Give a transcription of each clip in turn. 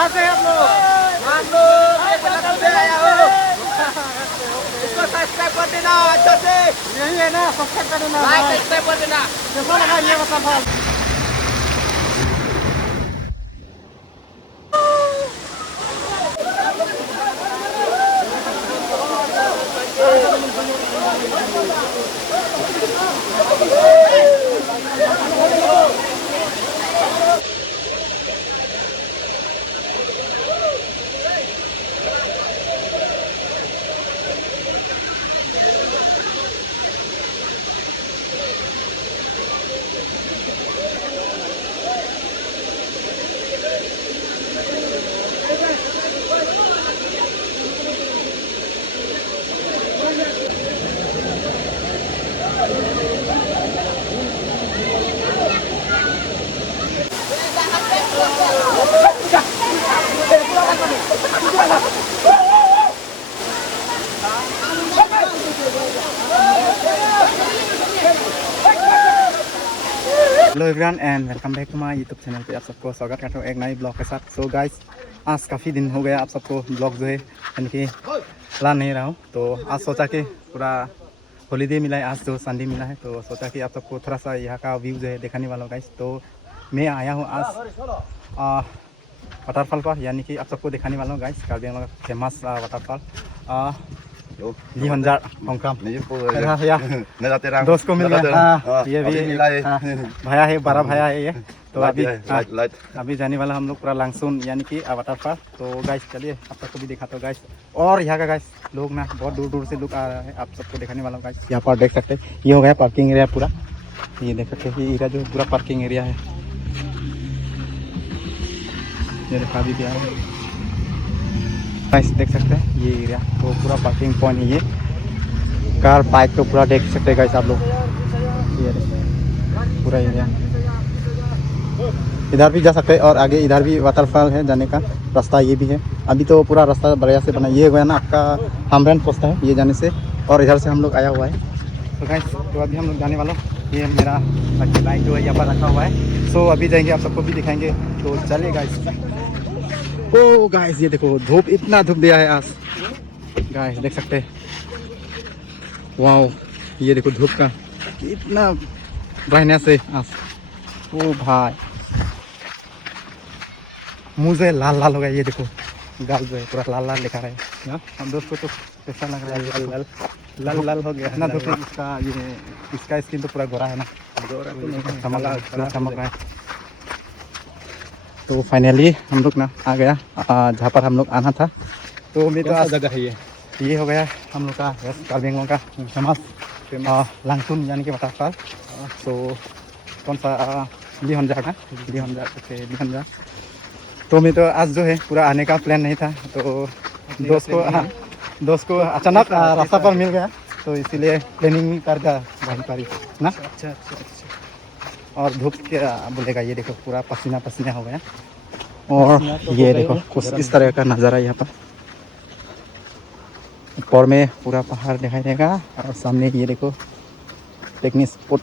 कहाँ से आप लोग? हम लोग ये जगह से आया हो। इसको सब्सक्राइब कर देना अच्छा से। यही है ना, सब्सक्राइब कर देना, लाइक सब्सक्राइब कर देना। कैसा लगा ये waterfall? Hello everyone and welcome back to my YouTube channel पे आप सबको स्वागत करता हूँ एक नई ब्लॉग के साथ। सो गाइस आज काफ़ी दिन हो गया आप सबको ब्लॉग जो है यानी कि ला नहीं रहा हूँ, तो आज सोचा कि पूरा हॉलीडे मिला है, आज जो संडे मिला है, तो सोचा कि आप सबको थोड़ा सा यहाँ का व्यू जो है दिखाने वाला हूँ गाइस। तो मैं आया हूँ आज वाटरफॉल पर, यानी कि आप सबको दिखाने वाला हूँ गाइस कार्बी आंगलंग फेमस वाटरफॉल लिहोंजार होंगक्राम। दोस्त को मिल गया, ये भी भैया है, बड़ा भैया है ये। तो अभी जाने वाला हम लोग पूरा लांगसुन यानी कि वाटरफॉल। तो गाइस चलिए आप सबको भी दिखाता हूँ गाइस। और यहाँ का गाइस लोग ना बहुत दूर दूर से लोग आ रहे हैं, आप सबको दिखाने वाला हूँ गाइस। यहाँ पर देख सकते हैं ये हो गया पार्किंग एरिया पूरा, ये देख सकते हैं ये एरिया जो पूरा पार्किंग एरिया है, ये देखा भी गया है गाइस, देख सकते हैं ये एरिया तो पूरा पार्किंग पॉइंट है, ये कार बाइक तो पूरा देख सकते हैं गाइस आप लोग। ये पूरा एरिया इधर भी जा सकते हैं और आगे इधर भी वाटरफॉल है, जाने का रास्ता ये भी है। अभी तो पूरा रास्ता बढ़िया से बना, ये हुआ ना आपका हमरन पोस्ट है ये जाने से, और इधर से हम लोग आया हुआ है। तो गाइस तो अभी हम लोग जाने वाला, ये मेरा बाइक जो है यहाँ पर रखा हुआ है। सो अभी जाएंगे, आप सबको भी दिखाएंगे, तो चलिए गाइस। ओ गाइस ये देखो धूप, इतना धूप दिया है आज गाइस, देख सकते हैं। वाओ ये देखो धूप का इतना ब्राइटनेस है आज। ओ भाई मुझे लाल लाल हो गया, ये देखो गाल जो है पूरा लाल लाल दिखा रहा है। हम दोस्तों तो कैसा लग रहा है, लाल लाल लाल लाल हो गया इतना धूप है। इसका ये इसका स्किन तो पूरा गोरा है ना, चमक रहा है। तो फाइनली हम लोग ना आ गया जहाँ पर हम लोग आना था। तो मैं तो जगह है ये हो गया हम लोग का वेस्ट कार्बी आंगलंग का फेमस लांगसुन यानी कि वाटरफॉल। तो कौन सा लिहोंजार ना, लिहोंजार। तो मैं तो आज जो है पूरा आने का प्लान नहीं था, तो दोस्त को अचानक रास्ता पर मिल गया, तो इसीलिए प्लानिंग कर दिया वहीं पर ही ना। अच्छा। और धूप क्या बोलेगा, ये देखो पूरा पसीना पसीना हो गया। और ये देखो कुछ इस तरह का नज़ारा यहाँ पर, ऊपर में पूरा पहाड़ दिखाई देगा और सामने ये देखो पिकनिक स्पॉट।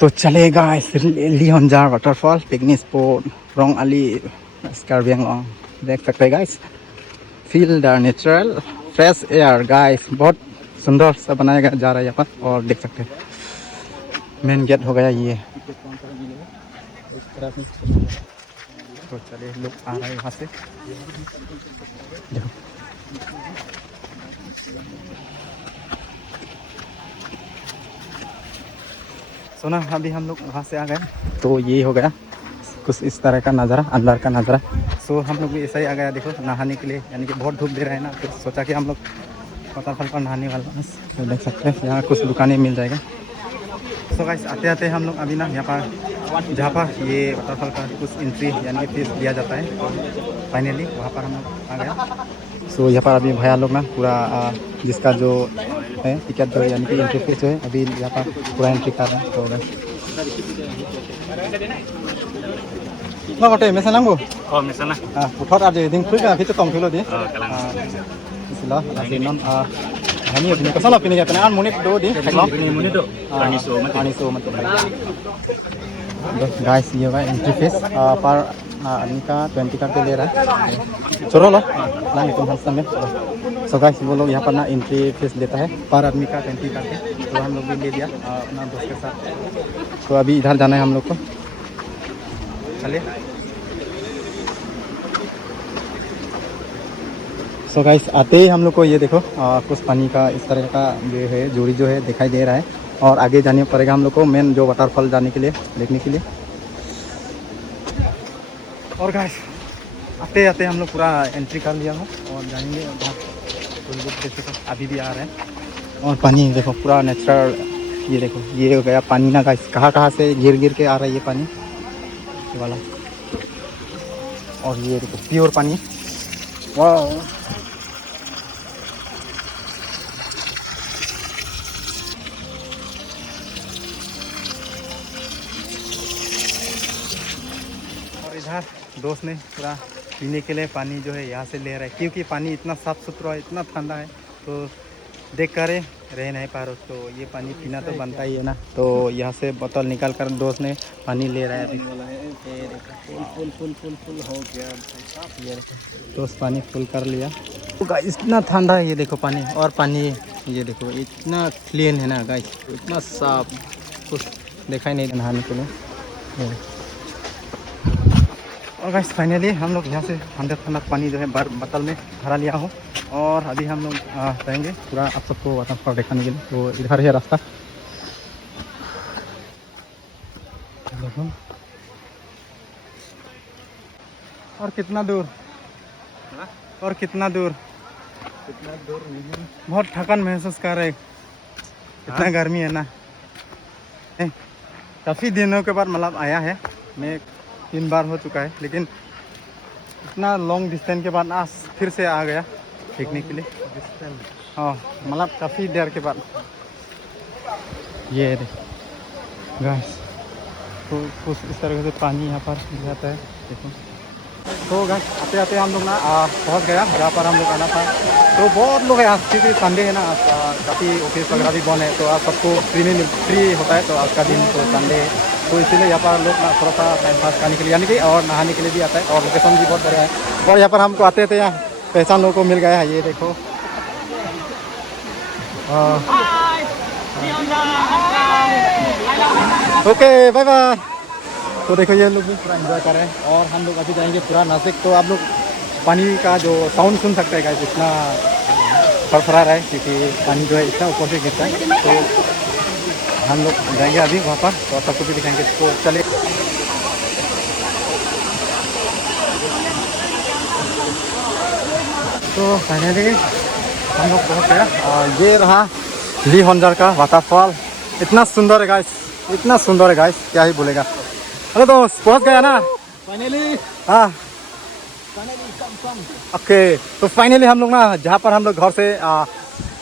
तो चलेगा लिहोंजार वाटरफॉल पिकनिक स्पॉट रोंग अली कार्बी आंगलंग, देख सकते हैं guys. Feel the natural fresh air guys, बहुत सुंदर सा बनाया जा रहा है यहाँ पर। और देख सकते हैं मेन गेट हो गया ये। तो चलिए लोग आ रहे हैं वहाँ से, देखो सुना अभी हम लोग वहाँ से आ गए। तो ये हो गया कुछ इस तरह का नज़ारा, अंदर का नज़ारा। सो हम लोग भी ऐसा ही आ गया देखो नहाने के लिए, यानी कि बहुत धूप दे रहा है ना, तो सोचा कि हम लोग वाटरफॉल पर नहाने वाला है। तो देख सकते हैं यहाँ कुछ दुकानें मिल जाएगा। सो गाइस आते आते हम लोग अभी ना यहाँ पर जहाँ पर ये वाटरफॉल का कुछ एंट्री यानी कि फीस दिया जाता है, तो फाइनली वहाँ पर हम लोग आ गया। सो यहाँ पर अभी भैया लोग ना पूरा जिसका जो है टिकट जो है यानी कि एंट्री फीस जो है अभी यहाँ पर पूरा एंट्री कर रहे हैं। तो मा कटे मेसा नांगौ पुथर आजे दिन खुल फिर तो तंग फिलो दे इसला लासिनन Hani punya kesal apa ni kata an munit do di hello Ini munit tu. ani so मतलब गाइस ये भाई एंट्री फीस पर आदमी का 20 करके ले रहा है चलो लो लांग तुम हंसता में सो गाइस वो लोग यहाँ पर ना एंट्री फीस लेता है पर आदमी का 20 करके तो हम लोग भी ले लिया अपना दोस्त के साथ तो अभी इधर जाना है हम लोग को चलिए सो गाइस आते ही हम लोग को ये देखो कुछ पानी का इस तरह का ये है जोड़ी जो है दिखाई दे रहा है और आगे जाने पड़ेगा हम लोग को मेन जो वाटरफॉल जाने के लिए देखने के लिए और गाइस आते आते हम लोग पूरा एंट्री कर लिया हो और जाएंगे अभी भी आ रहे हैं और पानी देखो पूरा नेचुरल ये देखो ये हो गया पानी ना गाइस कहाँ से गिर गिर के आ रहा है ये पानी ये वाला और ये देखो प्योर पानी वाह इधर दोस्त ने पूरा पीने के लिए पानी जो है यहाँ से ले रहा है क्योंकि पानी इतना साफ़ सुथरा इतना ठंडा है तो देख कर रह नहीं पा रहे तो ये पानी पीना तो बनता ही है ना तो यहाँ से बोतल निकाल कर दोस्त ने पानी ले रहा है अभी फुल हो गया दोस्त पानी फुल कर लिया तो गाइस इतना ठंडा है ये देखो पानी और पानी ये देखो इतना क्लीन है ना गाइस इतना साफ कुछ देखा ही नहीं नहाने के लिए और गाइस फाइनली हम लोग यहाँ से ठंडा पानी जो है बोतल में भरा लिया हो और अभी हम लोग जाएंगे पूरा आप सबको वाटरफॉल दिखाने के लिए तो इधर है रास्ता देखो और कितना दूर बहुत थकान महसूस कर रहे इतना गर्मी है ना काफ़ी दिनों के बाद मतलब आया है मैं 3 बार हो चुका है लेकिन इतना लॉन्ग डिस्टेंस के बाद आज फिर से आ गया देखने के लिए हाँ मतलब काफ़ी देर के बाद ये गाइस तो कुछ इस तरह से पानी यहाँ पर जाता है देखो तो गाइस आते आते हम लोग ना पहुँच गया जहाँ पर हम लोग आना था तो बहुत लोग हैं आज क्योंकि संडे है ना काफ़ी ऑफिस वगैरह भी बंद है तो आज सबको फ्री होता है तो आज का दिन तो संडे है तो इसीलिए यहाँ पर लोग ना थोड़ा सा टाइम पास करने के लिए यानी कि और नहाने के लिए भी आता है और लोकेशन भी बहुत बढ़िया है और यहाँ पर हमको आते थे यहाँ पहचान लोगों को मिल गया है ये देखो ओके बाय बाय तो देखो ये लोग भी पूरा एंजॉय कर रहे हैं और हम लोग अभी जाएंगे पूरा नासिक तो आप लोग पानी का जो साउंड सुन सकते हैं गाइस इतना फरफरा रहा है क्योंकि पानी जो है इतना ऊपर से गिरता है तो हम लोग जाएंगे अभी वहाँ पर तो सबको भी दिखाएंगे तो चलिए तो फाइनली हम लोग पहुँच गया और ये रहा ली होंजर का वाटरफॉल इतना सुंदर है गाइस इतना सुंदर है गाइस क्या ही बोलेगा हेलो दोस्त पहुँच गया ना फाइनली हाँ ओके तो फाइनली हम लोग ना जहाँ पर हम लोग घर से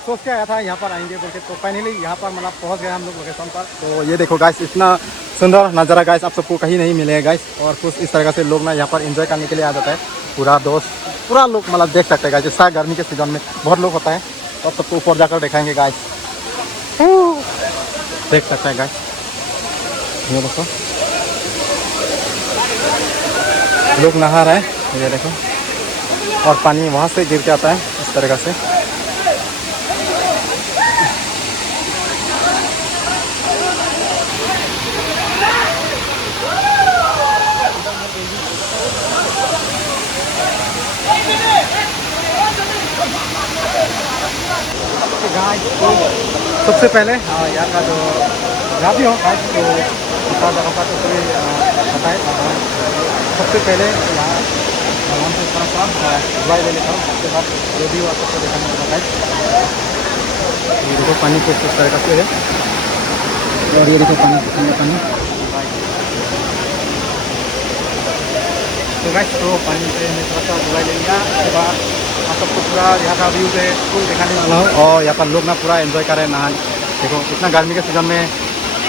सोच के आया था यहाँ पर आएंगे बोल के तो फाइनली यहाँ पर मतलब पहुँच गए हम लोग लोकेशन पर तो ये देखो गाइस इतना सुंदर नज़ारा गाइस आप सबको कहीं नहीं मिलेगा गाइस और कुछ इस तरह से लोग ना यहाँ पर एंजॉय करने के लिए आ जाता है पूरा लोग मतलब देख सकते हैं गाइस जैसा गर्मी के सीजन में बहुत लोग होता है तो सबको ऊपर जाकर दिखाएंगे गाइस देख सकते हैं गाइस ये देखो लोग नहा रहे हैं ये देखो और पानी वहाँ से गिर के आता है इस तरह से सबसे पहले यहाँ का जो जहाँ भी हो गाइस तो जगह का तो कोई बताए सबसे पहले यहाँ भगवान से थोड़ा सा दुआई ले लेता हूँ उसके बाद जो भी हुआ सबको दिखाने वाला गाइस ये देखो पानी को किस तरह से है और ये देखो पानी ठंडा पानी तो गाइस तो पानी से मैं थोड़ा सा दुआई ले लिया उसके बाद आप सबको पूरा यहाँ का व्यू से फुल दिखाने वाला हूँ और यहाँ पर लोग ना पूरा एंजॉय कर रहे हैं नहाने देखो इतना गर्मी के सीजन में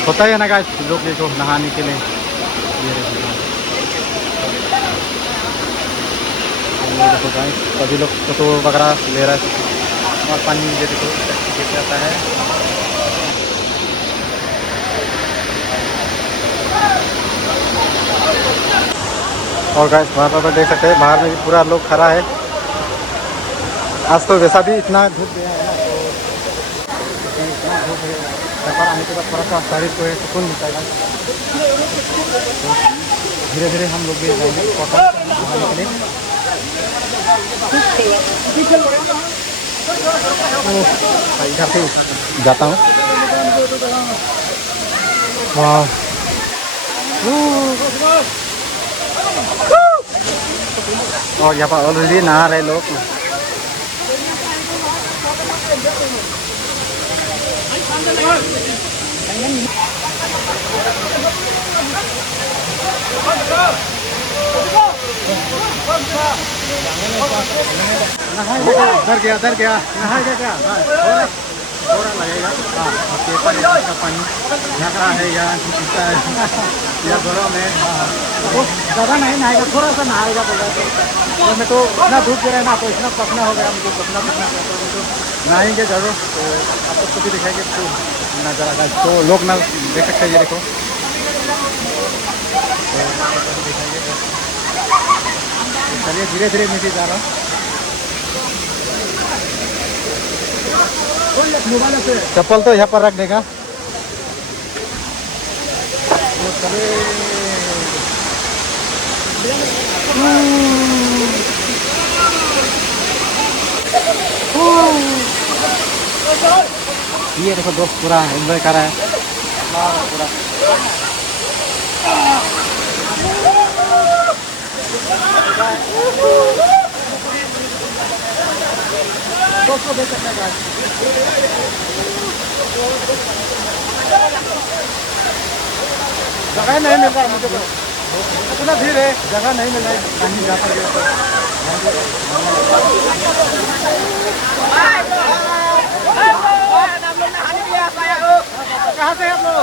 होता है ना गाइस लोग देखो नहाने के लिए ये देखो गाइस सभी लोग फोटो वगैरह ले रहे हैं और पानी ये देखो गिर जाता है। और गाइस वहाँ पर देख सकते हैं बाहर में भी पूरा लोग खड़ा है। आज तो वैसा भी इतना धूप गया है ना, तो इतना धूप है, सफर आने के बाद थोड़ा सा शरीर को सुकून मिलता है। धीरे धीरे हम लोग भी जाएंगे वाटर नहाने के लिए। इधर से जाता हूँ। वाह, और यहाँ पर ऑलरेडी नहा रहे लोग। डर गया नहाएगा क्या? थोड़ा लगेगा। हाँ, का पानी झगड़ा है या पीता है या घरों में ज़्यादा नहीं नहाएगा, थोड़ा सा नहाएगा बोला। तो मैं तो इतना धूप गिरा है ना, तो इतना पसीना हो गया मुझे, पसीना तो नहाएंगे जरूर। तो आप सबको भी दिखाएंगे तो नज़ारा का, तो लोग ना देख सकते हैं। ये देखो, चलिए धीरे धीरे नीचे जा रहा हूँ। चप्पल तो यहाँ पर रख देगा। ये देखो दोस्त पूरा एंजॉय कर रहा है पूरा। दोस्तों देख सकते हैं जगह नहीं मिल रहा है मुझे, तो इतना भीड़ है, जगह नहीं मिल रहा है कहीं जा कर। कहाँ से आप लोग?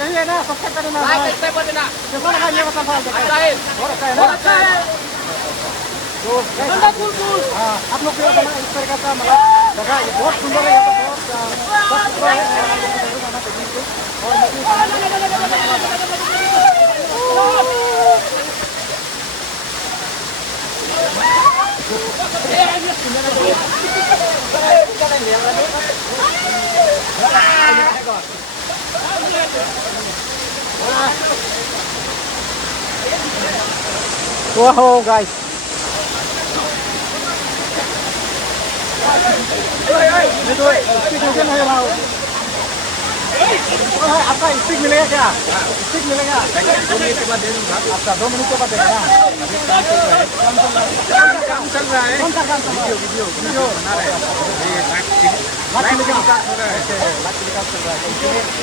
यही है ना, सब्सक्राइब कर देना, कैसा लगा ये बता। बहुत अच्छा है ना। तो हाँ, आप लोग इस तरह का मतलब जगह ये बहुत सुंदर है, वाह गाइस। मैं तो स्टिक मुझे नहीं रहा हूँ। आपका स्टिक मिलेगा क्या? स्टिक मिलेगा 2 मिनट के बाद दे दूँगा। आपका 2 मिनट के बाद देगा ना? काम चल रहा है। कौन सा काम? वीडियो बना रहे हैं।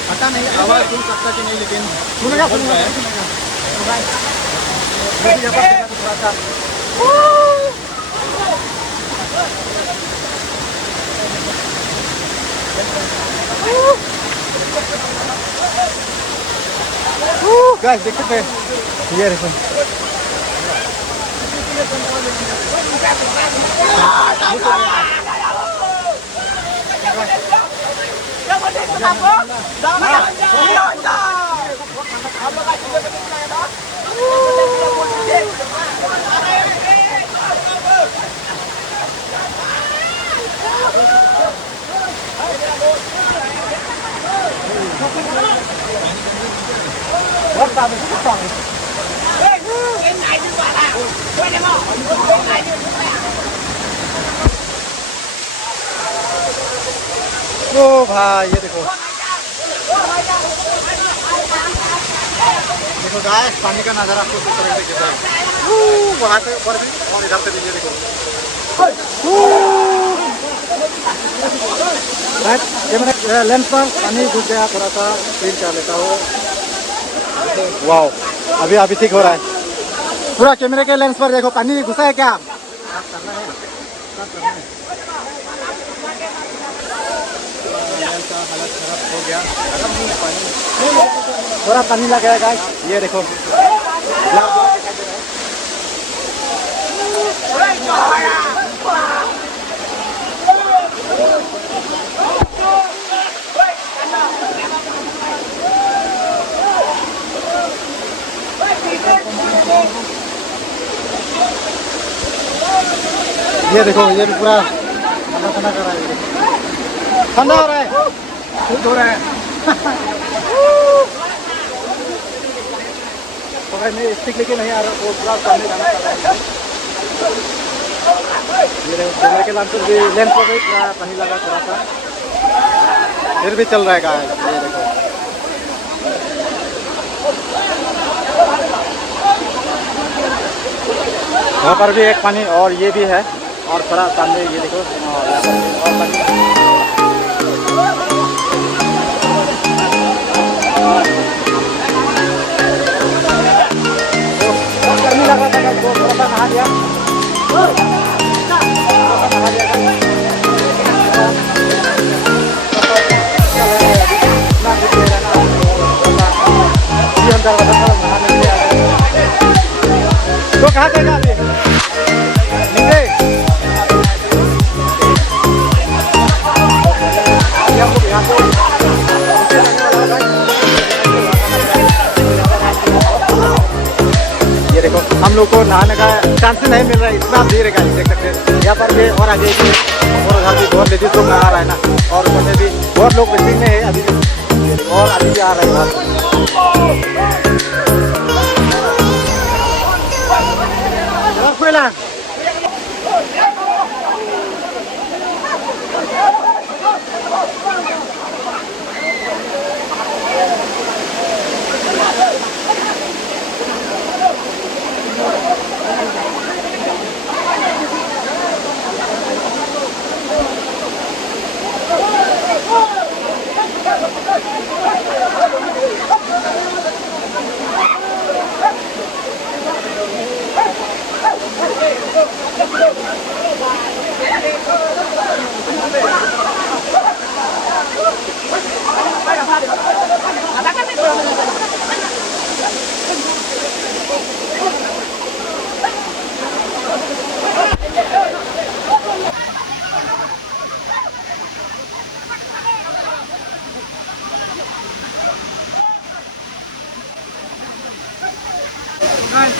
पता नहीं आवाज़ सुन सकता कि नहीं, लेकिन सुनेगा। थोड़ा सा गाइस देख सकते हैं, ये देखो ओ भाई, ये देखो देखो गाइस, पानी का नज़ारा आपको किस तरह से दिखता है। वहाँ से ऊपर भी और इधर से भी, ये देखो। कैमरा लेंस पर पानी घुस गया, थोड़ा सा क्लीन कर लेता हूँ। वाह, अभी ठीक हो रहा है। पूरा कैमरे के लेंस पर देखो, पानी घुसा है क्या? हालत खराब हो गया, थोड़ा पानी लग गया गाइस, ये देखो। ये देखो, ये भी पूरा ठंडा ठंडा कर रहा है, ठंडा हो रहा है, खूब हो रहा है। तो भाई मैं स्टिक लेके नहीं आ रहा, वो पूरा सामने जाना पड़ रहा है। ये देखो कैमरे के लाइन भी लेंस को भी पूरा पानी लगा थोड़ा सा, फिर भी चल रहा है गाइस। ये देखो वहाँ पर भी एक पानी, और ये भी है, और थोड़ा सामने ये देखो यहाँ पर और पानी। गर्मी लग रहा था, थोड़ा सा नहा लिया, नहा लिया। तो कहाँ जाएगा अभी? निकले? ये देखो हम लोग को नहाने का चांस नहीं मिल रहा है, इतना भीड़ है गाइस, देख सकते हैं यहाँ पर भी। और आगे और उधर भी बहुत लेडीज लोग नहा रहा है ना, और ऊपर में भी बहुत लोग वेटिंग में है अभी भी, और अभी भी आ रहे हैं वहाँ।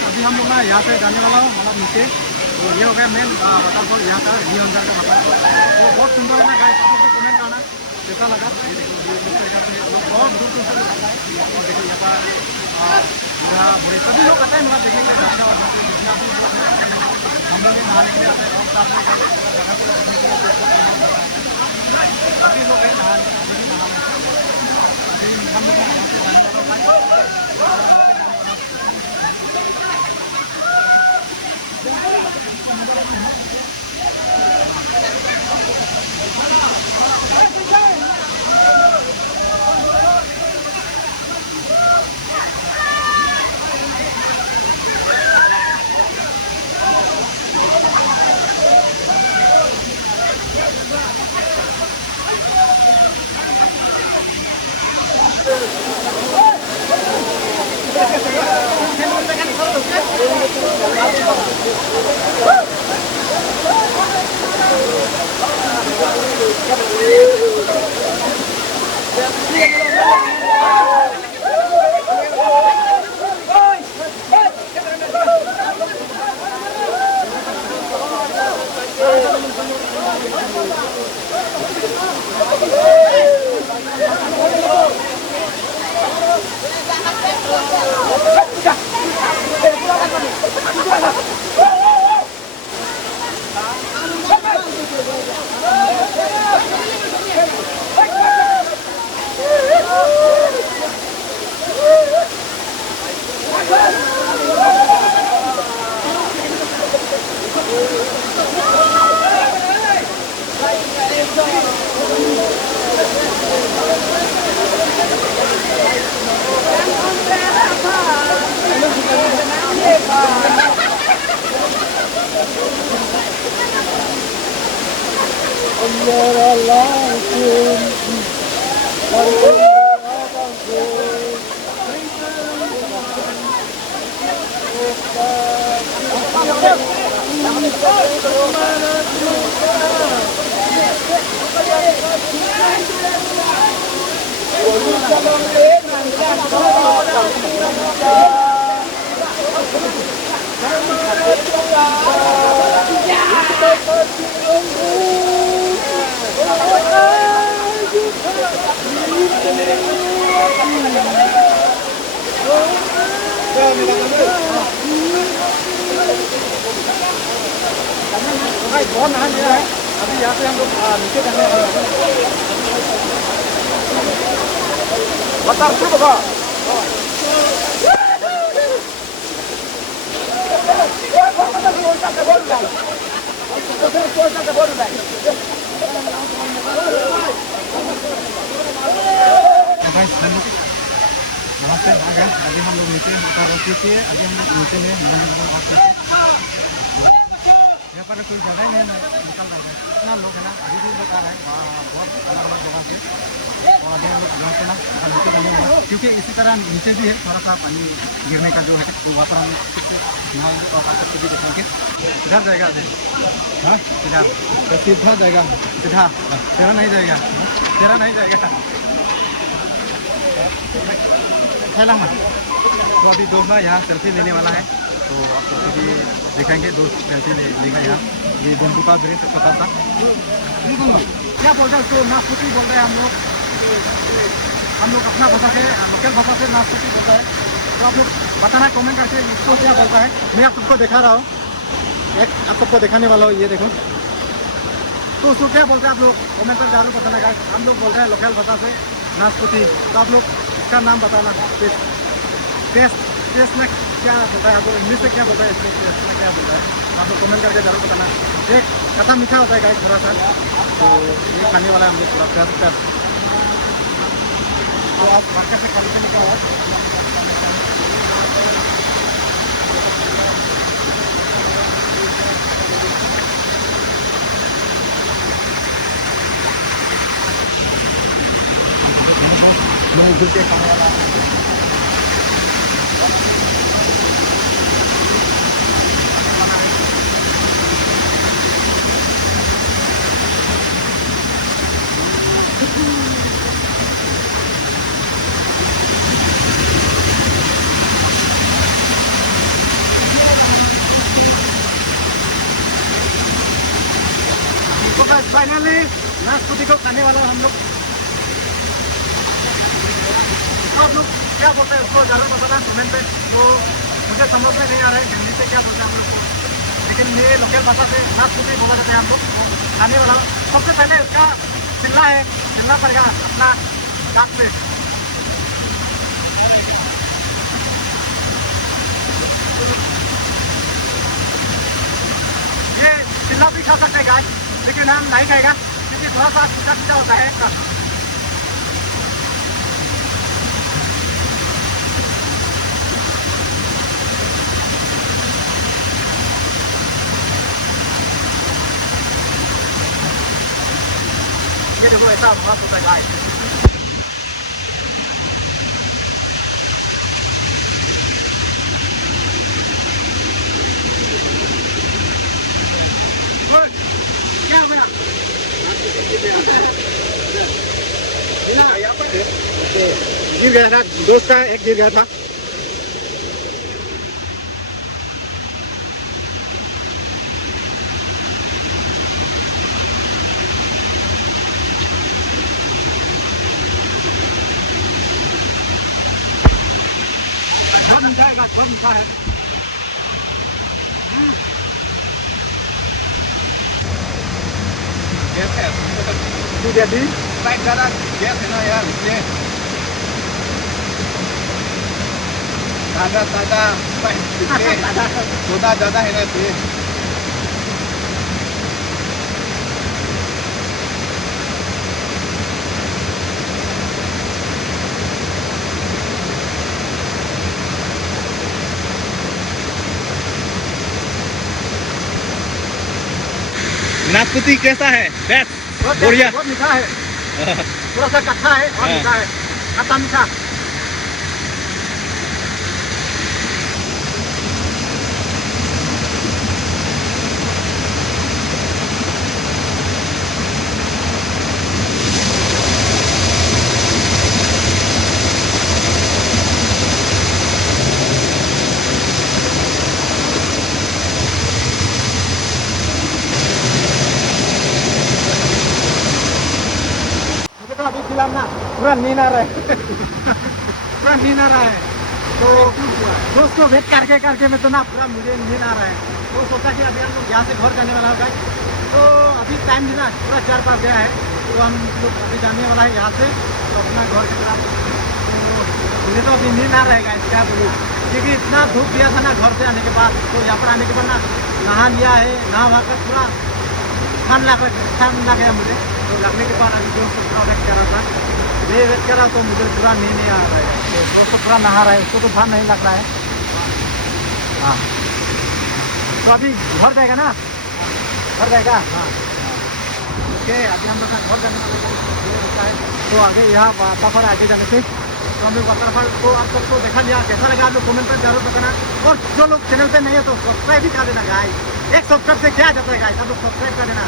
अभी हम लोग ना यहाँ से जाने वाला हूँ, मतलब नीचे। तो ये हो गया मेन वाटरफॉल यहाँ का, न्यू अंजार का वाटरफॉल। वो बहुत सुंदर है ना गाइस, आप लोग कमेंट आना कैसा लगा। बहुत दूर दूर से लोग आता है, और देखिए यहाँ पर बूढ़ा बूढ़े सभी लोग आते हैं मतलब देखने के लिए। हम लोग नहाने के लिए आते हैं, और साथ में सभी लोग हैं नहाने, अभी हम लोग यहाँ से जाने वाला हूँ। भाई बहुत नहा लिया है, अभी यहाँ से हम लोग नीचे जाने वाले हैं। बता शुरू होगा। नमस्ते, आ गए। अभी हम लोग नीचे उतर रहे हैं। अभी हम लोग नीचे में यहाँ पर कोई जगह नहीं है, निकल रहा है। इतना लोग है ना, अभी भी लोग आ रहे हैं वहाँ, बहुत अलग अलग जगह से। और अभी हम लोग यहाँ से ना नीचे जाने वाले हैं, क्योंकि इसी तरह नीचे भी है थोड़ा सा पानी गिरने का जो है, तो वहाँ पर हम फिर से नहाएंगे और आप सबको भी दिखाएंगे। इधर जाएगा अभी, हाँ इधर सीधा जाएगा, सीधा तेरा नहीं जाएगा, तेरा नहीं जाएगा। चला ना, तो अभी दोस्त ना यहाँ सेल्फी लेने वाला है, तो आप सबको भी दिखाएंगे। दोस्त सेल्फी लेगा यहाँ। ये बम्बू का ब्रिज पता था, क्या बोलते हैं उसको, नाशपाती बोल रहे हैं हम लोग अपना भाषा से, लोकल भाषा से नाशपाती बोलता है। तो आप लोग बताना कमेंट करके इसको क्या बोलता है। मैं आप सबको दिखा रहा हूँ, एक आप सबको दिखाने वाला हूँ, ये देखो। तो उसको क्या बोलते हैं आप लोग कमेंट कर जरूर बताना गाइस। हम लोग बोल रहे हैं लोकल भाषा से नाशपाती, तो आप लोग इसका नाम बताना। टेस्ट में क्या बोलता है, आपको इंग्लिश में क्या बोलता है, इसको टेस्ट में क्या बोलता है, आप लोग कमेंट करके जरूर बताना। एक खट्टा मीठा होता है गाइस थोड़ा सा, तो ये खाने वाला है हम लोग थोड़ा टेस्ट कर। तो आप मार्केट से खरीदने लिखा हुआ लोग के खाने वाला फाइनली नाशपाती को खाने वाला हम लोग। आप लोग क्या बोलते हैं उसको ज़्यादा बताना कमेंट पे। तो मुझे समझ में नहीं आ रहा है हिंदी से क्या बोलते हैं हम लोग को, लेकिन ये लोकल भाषा से नाशपाती बोला जाता है हम लोग खाने वाला। सबसे पहले इसका छिलना है, छिलना पड़ेगा अपना दांत से। ये छिलना भी खा सकते हैं गाय, लेकिन हम नहीं खाएगा क्योंकि थोड़ा सा सीधा सीधा होता है। ये देखो ऐसा मस्त होता है गाय। क्या हो गया? गिर गया था दोस्त का, एक गिर गया था। बहुत मीठा है, बहुत मीठा है। गैस है, ठीक है दी लाइट ज़्यादा गैस है ना यार, इसलिए ताज़ा ताज़ा सोडा ज़्यादा है ना इसलिए। नाशपाती कैसा है? बेस्ट, बढ़िया। बहुत मीठा है, थोड़ा सा कच्चा है और मीठा है, खट्टा मीठा। पूरा नींद आ रहा है पूरा नींद आ रहा है। तो दोस्तों वेट करके करके मैं तो ना पूरा मुझे नींद आ रहा है। तो सोचा कि अभी हम लोग यहाँ से घर जाने वाला होगा। तो अभी टाइम भी ना पूरा 4-5 गया है। तो हम लोग अभी जाने वाला है यहाँ से तो अपना घर की तरफ। तो मुझे तो अभी नींद आ रहेगा क्या बोलूँ, क्योंकि इतना धूप दिया था ना घर से आने के बाद। तो यहाँ पर आने के बाद ना नहा लिया है, नहा वहा कर पूरा ठंड लग गया मुझे। तो लगने के बाद अभी दोस्त पूरा वेट कर रहा था, ये वेट कर रहा तो मुझे पूरा नींद नहीं आ रहा है। तो दोस्त पूरा नहा रहा है, उसको तो ध्यान नहीं लग रहा है। हाँ तो अभी घर जाएगा ना, घर जाएगा। हाँ ओके, अभी हम लोग का घर जाने वाला है। तो आगे यहाँ वाटरफॉल आगे जाने से तो हम लोग वाटरफॉल को आप सबको देखा लिया, कैसा लगा आप लोग कमेंट पर जरूर बताना। और जो लोग चैनल पे नहीं है तो सब्सक्राइब भी कर देना गाइस। एक सब्सक्राइब से क्या जाता है गाइस, आप लोग सब्सक्राइब कर देना।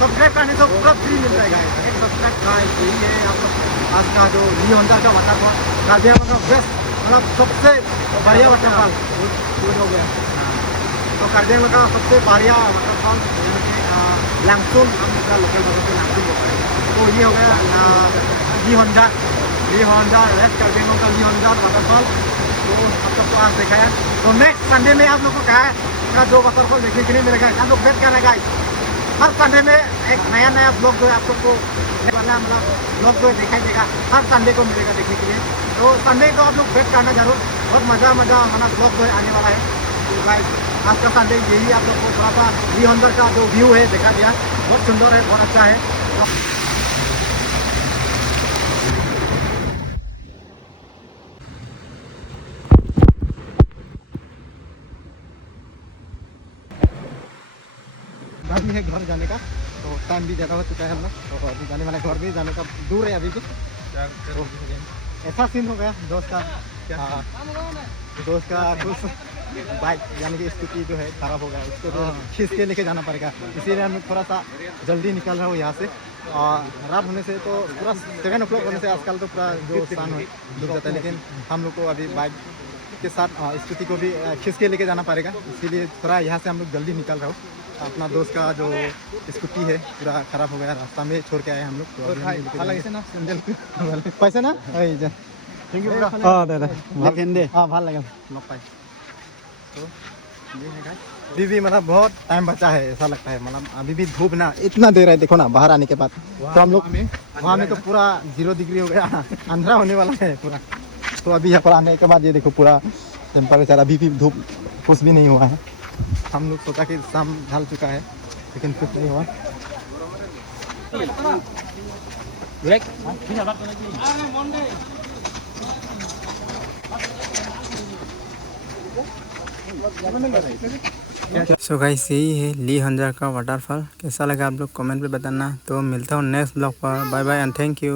सब्सक्राइब करने से पूरा फ्री मिल जाएगा एक सब्सक्राइब गाइस। यही है आप लोग आज का जो ली होंडा का वाटरफॉल गाजियाबाद का बेस्ट मतलब सबसे बढ़िया वाटरफॉल हो गया। तो गाजियाबाद का सबसे बढ़िया वाटरफॉल लांगसुन, हम लोग का लोकल भाषा से लांगसुन बोलते हैं। तो ये हो गया ली होंडा वेस्ट गाजियाबाद का ली होंडा वाटरफॉल। तो हम सबको आज देखा है। तो नेक्स्ट संडे में आप लोग को क्या है जो वाटरफॉल देखने के लिए मिलेगा, हम लोग वेट कर रहे हैं। हर संडे में एक नया ब्लॉग जो है आप सबको वाला मतलब ब्लॉग जो दिखाई देगा, हर संडे को मिलेगा देखने के लिए। तो संडे को आप लोग वेट करना जरूर, बहुत मज़ा हमारा ब्लॉग जो है आने वाला है। तो गाइस आज का संडे यही आप लोग को थोड़ा सा ली होंडा का जो व्यू है देखा दिया, बहुत सुंदर है, बहुत अच्छा है। अभी है घर जाने का, तो टाइम भी ज़्यादा हो चुका है हम लोग। तो अभी जाने वाला घर भी जाने का दूर है अभी भी। तो ऐसा सीन हो गया दोस्त का, दोस्त का कुछ बाइक यानी कि स्कूटी जो है ख़राब हो गया, उसको तो खींच के लेके जाना पड़ेगा। इसीलिए हम लोग थोड़ा सा जल्दी निकल रहा हूँ यहाँ से। रात होने से तो पूरा 7 o'clock होने से आजकल तो पूरा जो स्थान हो डूब जाता है, लेकिन हम लोग को अभी बाइक के साथ स्कूटी को भी खींच के लेके जाना पड़ेगा। इसीलिए थोड़ा यहाँ से हम लोग जल्दी निकल रहा हूँ। अपना दोस्त का जो स्कूटी है पूरा ख़राब हो गया, रास्ता में छोड़ के आए हम लोग। तो पैसे ना ভাল लगे लग पाए। तो ये है अभी भी मतलब बहुत टाइम बचा है, ऐसा लगता है। मतलब अभी भी धूप ना इतना देर है, देखो ना बाहर आने के बाद तो हम लोग वहाँ में तो पूरा 0 डिग्री हो गया, अंधेरा होने वाला है पूरा। तो अभी यहाँ पर आने के बाद ये देखो पूरा टेम्परेचर, अभी भी धूप कुछ भी नहीं हुआ है। हम लोग सोचा कि शाम ढल चुका है, लेकिन कुछ नहीं हुआ। सो गाइस यही है ली होंडा का वाटरफॉल। कैसा लगा आप लोग कमेंट पे बताना। तो मिलता हूँ नेक्स्ट ब्लॉग पर। Bye bye and thank you.